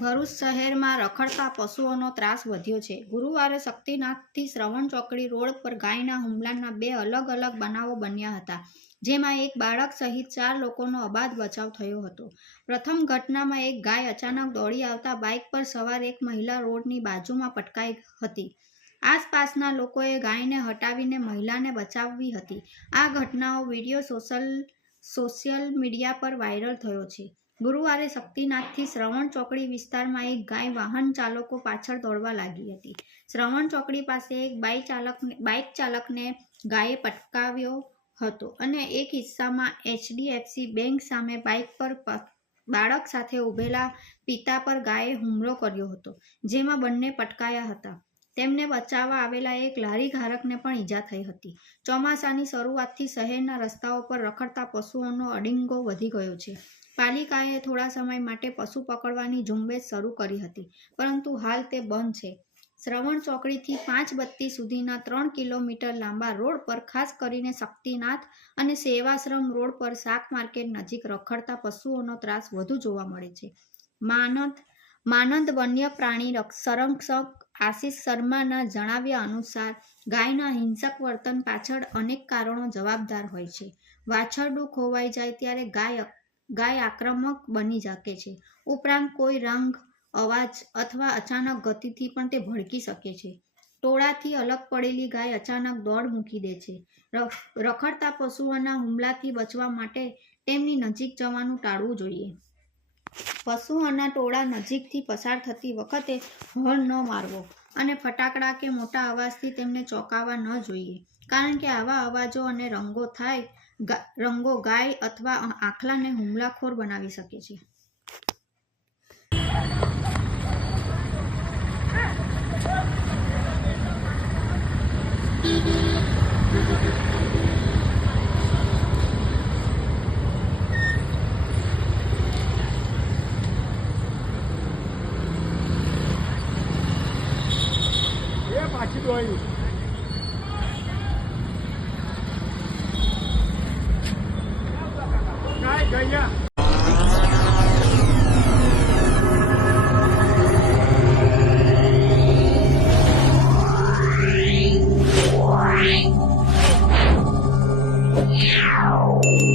ભરૂચ શહેરમાં રખડતા પશુઓનો ત્રાસ વધ્યો છે. ગુરુવારે શક્તિનાથથી શ્રવણ ચોકડી રોડ પર ગાયના હુમલાના બે અલગ અલગ બનાવો બન્યા હતા, જેમાં એક બાળક સહિત ચાર લોકોનો અબાધ બચાવ થયો હતો. પ્રથમ ઘટનામાં એક ગાય અચાનક દોડી આવતા બાઇક પર સવાર એક મહિલા રોડની બાજુમાં પટકાઈ હતી. આસપાસના લોકોએ ગાયને હટાવીને મહિલાને બચાવવી હતી. આ ઘટનાઓ વીડિયો સોશિયલ સોશિયલ મીડિયા પર વાયરલ થયો છે. ગુરુવારે શક્તિનાથથી શ્રવણ ચોકડી વિસ્તારમાં એક ગાય વાહન ચાલકો પાછળ દોડવા લાગી હતી. શ્રવણ ચોકડી પાસે એક બાઇક ચાલકને બાઇક ચાલકને ગાયે પટકાવ્યો હતો અને એક હિસ્સામાં એચડીએફસી બેંક સામે બાઇક પર બાળક સાથે ઊભેલા પિતા પર ગાયે હુમલો કર્યો હતો, જેમાં બંને પટકાયા હતા. તેમને બચાવવા આવેલા એક લારી ધારકને પણ ઈજા થઈ હતી. ચોમાસાની શરૂઆતથી શહેરના રસ્તાઓ પર રખડતા પશુઓનો અડિંગો વધી ગયો છે. પાલિકાએ થોડા સમય માટે પશુ પકડવાની ઝુંબેશ શરૂ કરી હતી, પરંતુ હાલ તે બંધ છે. શ્રવણ ચોકડીથી પાંચ બત્તી સુધીના ત્રણ કિલોમીટર લાંબા રોડ પર ખાસ કરીને શક્તિનાથ અને સેવાશ્રમ રોડ પર શાક માર્કેટ નજીક રખડતા પશુઓનો ત્રાસ વધુ જોવા મળે છે. માનદ માનંદ વન્ય પ્રાણી રક્ષ- સંરક્ષક આશિષ શર્માના જણાવ્યા અનુસાર, ગાયના હિંસક વર્તન પાછળ અનેક કારણો જવાબદાર હોય છે. વાછરડું ખોવાઈ જાય ત્યારે ગાય ગાય આક્રમક બની શકે છે. ઉપરાંત કોઈ રંગ, અવાજ અથવા અચાનક ગતિથી પણ તે ભડકી શકે છે. ટોળાથી અલગ પડેલી ગાય અચાનક દોડ મૂકી દે છે. રખડતા પશુઓના હુમલાથી બચવા માટે તેમની નજીક જવાનું ટાળવું જોઈએ. પશુઓના ટોળા નજીકથી પસાર થતી વખતે હોર્ન ન મારવો અને ફટાકડા કે મોટા અવાજથી તેમને ચોંકાવવા ન જોઈએ. કારણ કે આવા અવાજો અને રંગો થાય રંગો ગાય અથવા આખલાને હુમલાખોર બનાવી શકે છે. પાછી દોડી 见。Yeah.